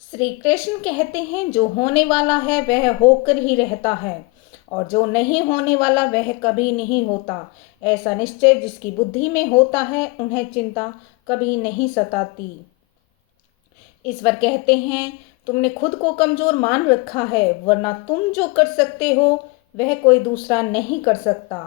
श्री कृष्ण कहते हैं जो होने वाला है वह होकर ही रहता है और जो नहीं होने वाला वह कभी नहीं होता। ऐसा निश्चय जिसकी बुद्धि में होता है उन्हें चिंता कभी नहीं सताती। ईश्वर कहते हैं तुमने खुद को कमजोर मान रखा है, वरना तुम जो कर सकते हो वह कोई दूसरा नहीं कर सकता।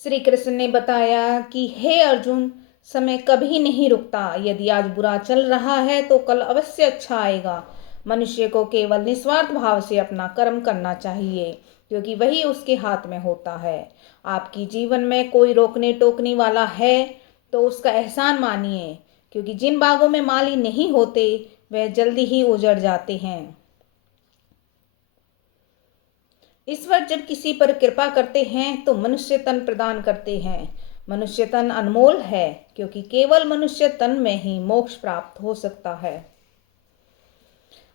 श्री कृष्ण ने बताया कि हे अर्जुन, समय कभी नहीं रुकता। यदि आज बुरा चल रहा है तो कल अवश्य अच्छा आएगा। मनुष्य को केवल निस्वार्थ भाव से अपना कर्म करना चाहिए, क्योंकि वही उसके हाथ में होता है। आपकी जीवन में कोई रोकने टोकने वाला है तो उसका एहसान मानिए, क्योंकि जिन बागों में माली नहीं होते वह जल्दी ही उजड़ जाते हैं। ईश्वर जब किसी पर कृपा करते हैं तो मनुष्य तन प्रदान करते हैं। मनुष्य तन अनमोल है, क्योंकि केवल मनुष्य तन में ही मोक्ष प्राप्त हो सकता है।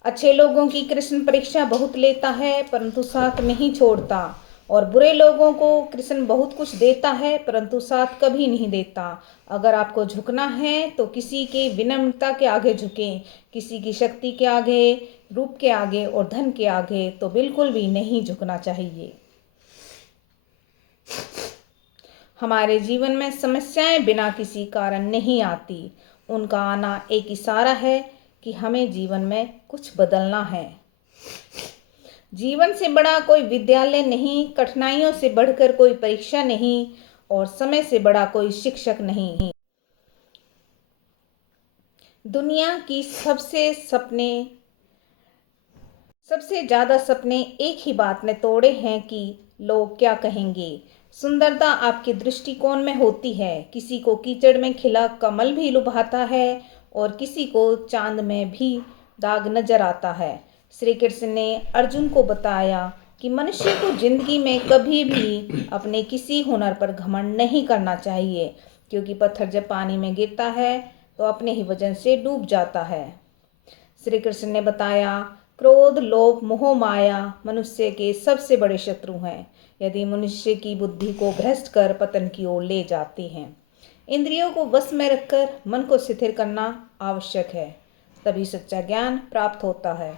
अच्छे लोगों की कृष्ण परीक्षा बहुत लेता है परंतु साथ नहीं छोड़ता, और बुरे लोगों को कृष्ण बहुत कुछ देता है परंतु साथ कभी नहीं देता। अगर आपको झुकना है तो किसी के विनम्रता के आगे झुकें, किसी की शक्ति के आगे, रूप के आगे और धन के आगे तो बिल्कुल भी नहीं झुकना चाहिए। हमारे जीवन में समस्याएं बिना किसी कारण नहीं आती। उनका आना एक इशारा है कि हमें जीवन में कुछ बदलना है। जीवन से बड़ा कोई विद्यालय नहीं, कठिनाइयों से बढ़कर कोई परीक्षा नहीं, और समय से बड़ा कोई शिक्षक नहीं। दुनिया की सबसे ज्यादा सपने एक ही बात ने तोड़े हैं कि लोग क्या कहेंगे। सुंदरता आपके दृष्टिकोण में होती है। किसी को कीचड़ में खिला कमल भी लुभाता है और किसी को चांद में भी दाग नजर आता है। श्री कृष्ण ने अर्जुन को बताया कि मनुष्य को जिंदगी में कभी भी अपने किसी हुनर पर घमंड नहीं करना चाहिए, क्योंकि पत्थर जब पानी में गिरता है तो अपने ही वजन से डूब जाता है। श्री कृष्ण ने बताया क्रोध, लोभ, मोह, माया मनुष्य के सबसे बड़े शत्रु हैं। यदि मनुष्य की बुद्धि को भ्रष्ट कर पतन की ओर ले जाते हैं। इंद्रियों को वश में रखकर मन को स्थिर करना आवश्यक है, तभी सच्चा ज्ञान प्राप्त होता है।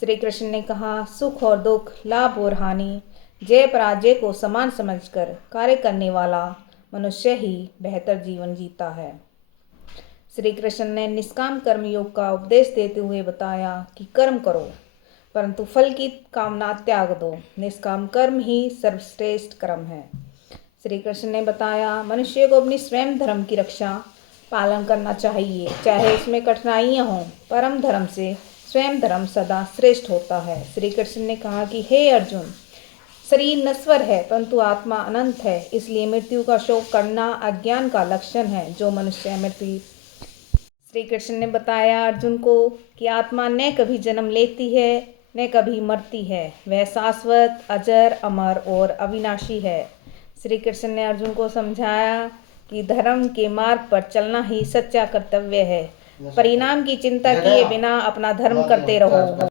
श्री कृष्ण ने कहा सुख और दुख, लाभ और हानि, जय पराजय को समान समझकर कार्य करने वाला मनुष्य ही बेहतर जीवन जीता है। श्री कृष्ण ने निष्काम कर्म योग का उपदेश देते हुए बताया कि कर्म करो परंतु फल की कामना त्याग दो। निष्काम कर्म ही सर्वश्रेष्ठ कर्म है। श्री कृष्ण ने बताया मनुष्य को अपनी स्वयं धर्म की रक्षा पालन करना चाहिए, चाहे उसमें कठिनाइयाँ हों। परम धर्म से स्वयं धर्म सदा श्रेष्ठ होता है। श्री कृष्ण ने कहा कि हे अर्जुन, शरीर नश्वर है परंतु आत्मा अनंत है, इसलिए मृत्यु का शोक करना अज्ञान का लक्षण है। जो मनुष्य मृत्यु श्री कृष्ण ने बताया अर्जुन को कि आत्मा न कभी जन्म लेती है न कभी मरती है, वह शाश्वत, अजर, अमर और अविनाशी है। श्री कृष्ण ने अर्जुन को समझाया कि धर्म के मार्ग पर चलना ही सच्चा कर्तव्य है। परिणाम की चिंता किए बिना अपना धर्म करते रहो।